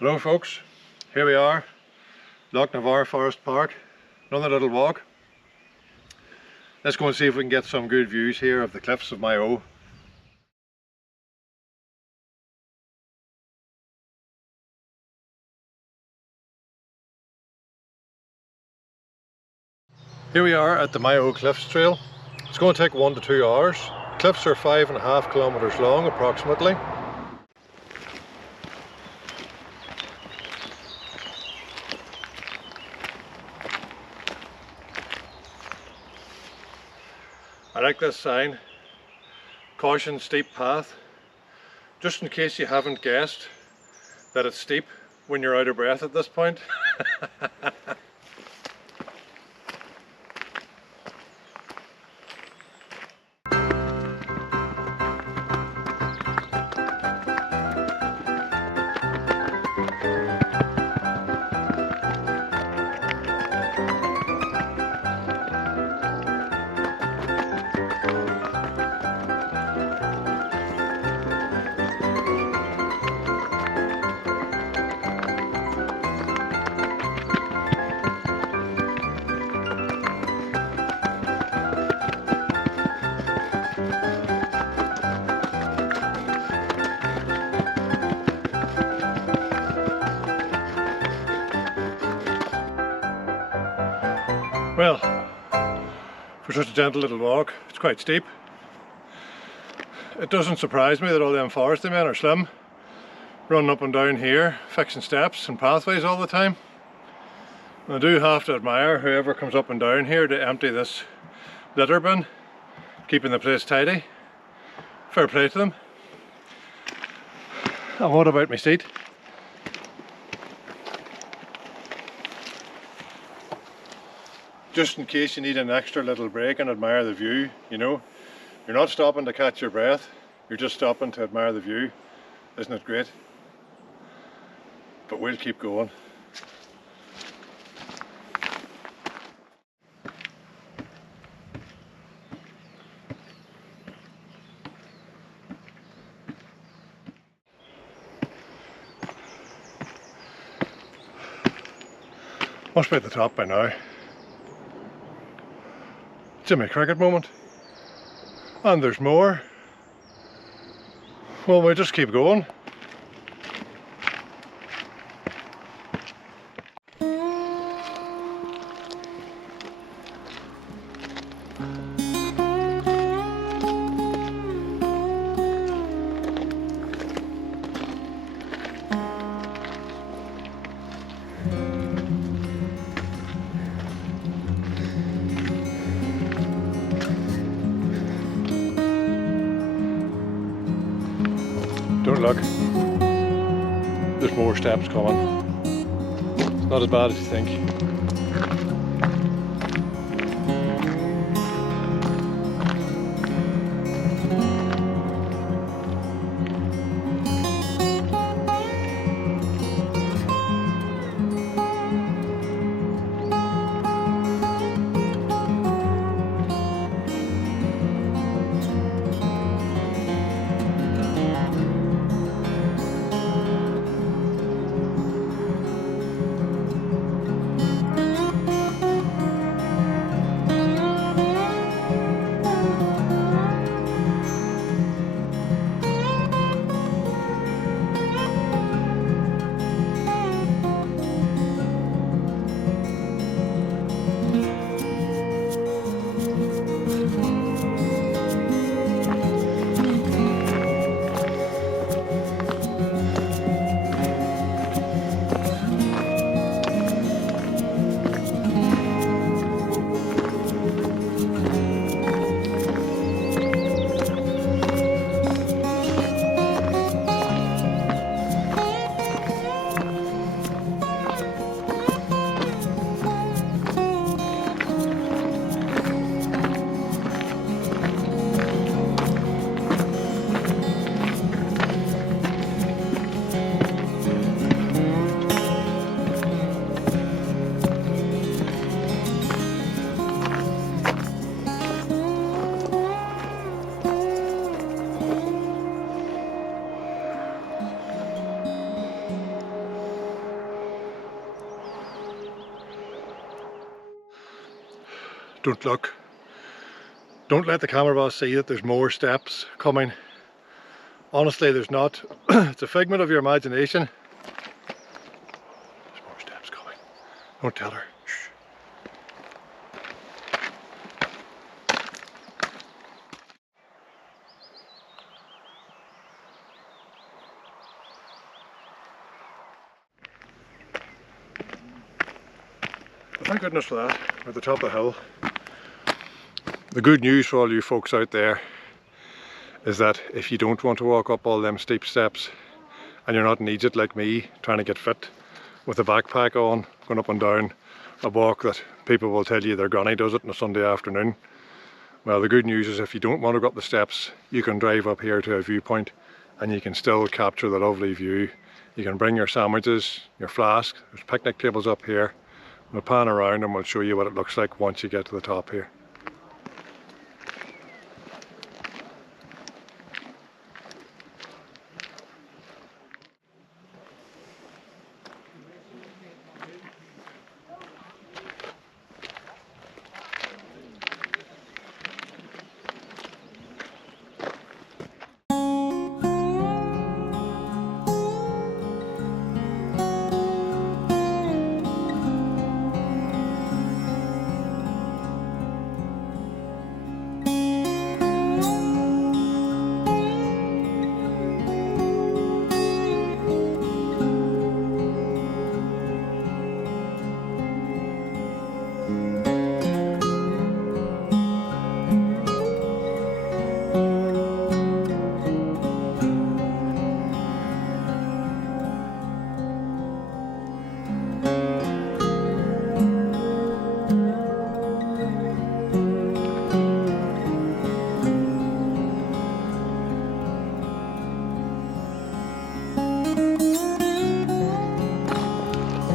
Hello folks, here we are, Loch Navarre Forest Park, another little walk. Let's go and see if we can get some good views here of the cliffs of Magho. Here we are at the Magho Cliffs Trail. It's going to take 1 to 2 hours. Cliffs are 5.5 kilometers long approximately. I like this sign, caution steep path, just in case you haven't guessed that it's steep when you're out of breath at this point. Well, for such a gentle little walk, it's quite steep. It doesn't surprise me that all them forestry men are slim, running up and down here, fixing steps and pathways all the time. And I do have to admire whoever comes up and down here to empty this litter bin, keeping the place tidy. Fair play to them. And what about my seat? Just in case you need an extra little break and admire the view, you know. You're not stopping to catch your breath, you're just stopping to admire the view. Isn't it great? But we'll keep going. Must be at the top by now. Jimmy Cricket moment. And there's more. Well, we'll just keep going. Don't look, there's more steps coming. It's not as bad as you think. don't look. Don't let the camera boss see that there's more steps coming. Honestly, there's not. It's a figment of your imagination. There's more steps coming. Don't tell her. Shh. Thank goodness for that. We're at the top of the hill. The good news for all you folks out there is that if you don't want to walk up all them steep steps and you're not an idiot like me trying to get fit with a backpack on, going up and down a walk that people will tell you their granny does it on a Sunday afternoon. Well, the good news is if you don't want to go up the steps, you can drive up here to a viewpoint and you can still capture the lovely view. You can bring your sandwiches, your flask, there's picnic tables up here. We'll pan around and we'll show you what it looks like once you get to the top here.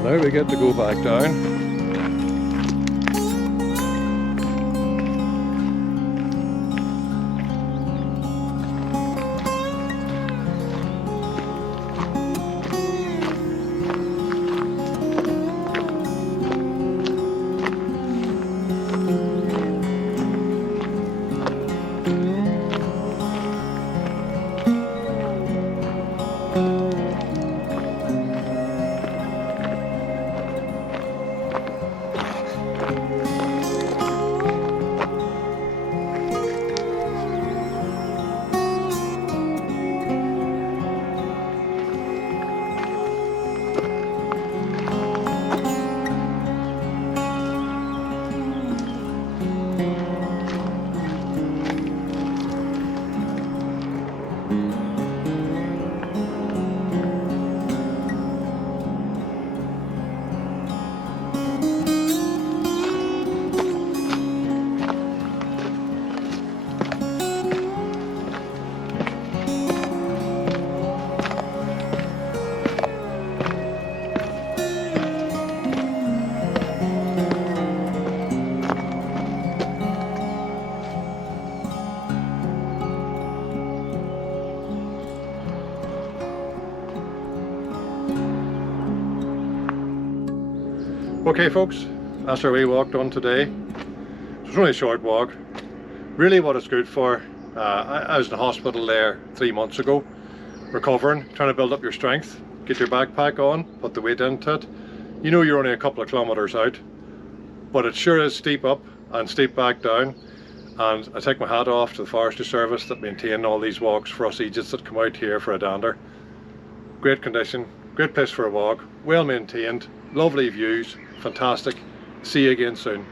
Now we get to go back down. Okay folks, that's our wee walk done today. It's only a short walk. Really what it's good for, I was in the hospital there 3 months ago, recovering, trying to build up your strength, get your backpack on, put the weight into it. You know you're only a couple of kilometres out, but it sure is steep up and steep back down. And I take my hat off to the Forestry Service that maintain all these walks for us idiots that come out here for a dander. Great condition, great place for a walk, well maintained, lovely views, fantastic. See you again soon.